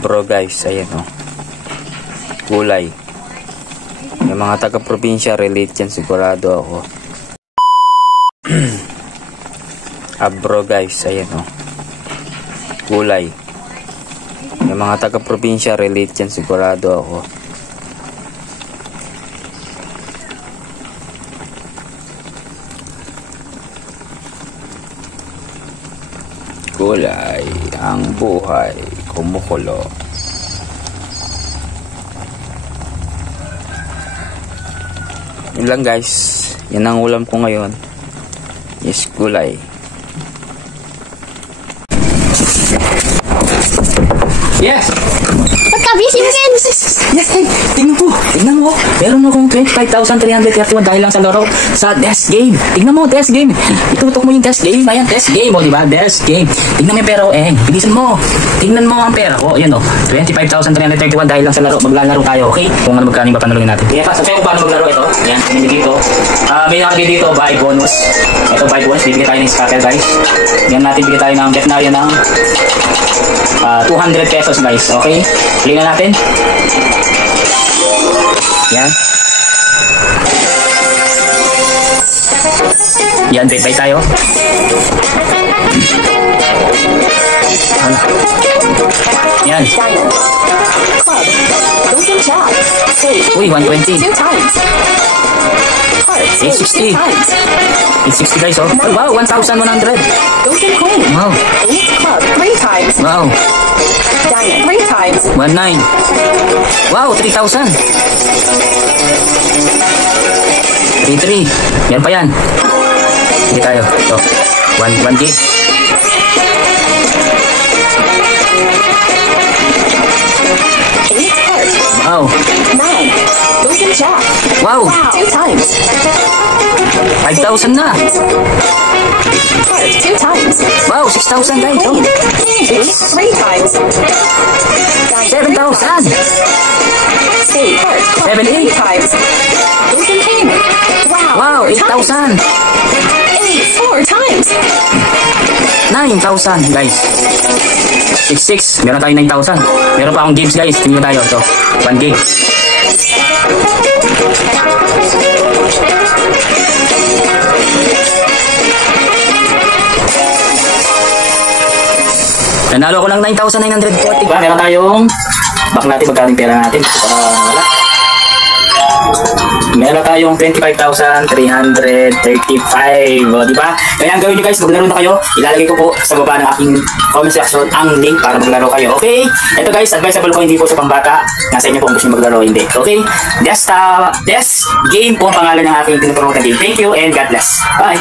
Bro guys, ayan o. Kulay. Yung mga taga-probinsya relate yan, sigurado ako. Bro guys, ayan o. Kulay. Yung mga taga-probinsya relate yan, sigurado ako. Kulay, ang buhay kumukulo. Yun lang guys, yan ang ulam ko ngayon, is gulay. Yes! Ba't ka busy mo, Ken? Yes, hey! Tingnan mo! Meron akong 25,331 dahil lang sa laro sa desk game. Tingnan mo, desk game. Itutok mo yung desk game. Ayan, desk game. O, diba? Desk game. Tingnan mo yung pera ko, bilisan mo. Tingnan mo ang pera ko. Ayan, o. 25,331 dahil lang sa laro. Maglalaro tayo, okay? Kung ano magkano yung papanalungin natin. Kaya pa, sabi ko paano maglaro ito. Ayan, pinibigay dito. May nakabigay dito, buy bonus. Ito, buy bonus. Bibigay tayo ng scatter, guys. Yan natin, bigay tayo ng veterinarian ng 200 pesos guys, okay? Play na natin. Yan. Yan, bye tayo. Yan. Uy, 120. 860. 860 guys, oh. Wow, 1,100. Wow. Wow. 19. Wow, 3,000. 3,3. Yan pa yan. Hindi tayo. Ito. 1 gig. Wow. Wow. 5,000 na. Wow, 6,000 guys. Oh. 7,000. 7,800. Wow, 8,000. 9,000 guys. 6,600. Meron tayo 9,000. Meron pa akong games guys. Tingnan tayo. Ito. 1 gig. Nanalo ko lang 9,940. Meron tayong back natin magkano yung pera natin. Wala. Meron tayong 25,335. O, diba? Kaya ang gawin nyo guys, maglaro na kayo. Ilalagay ko po sa baba ng aking comment section ang link para maglaro kayo. Okay? Ito guys, advisable ko, hindi po sa pambata. Nasa inyo po kung gusto nyo maglaro, hindi. Okay? Desk game po ang pangalan ng aking tinuturo na game. Thank you and God bless. Bye!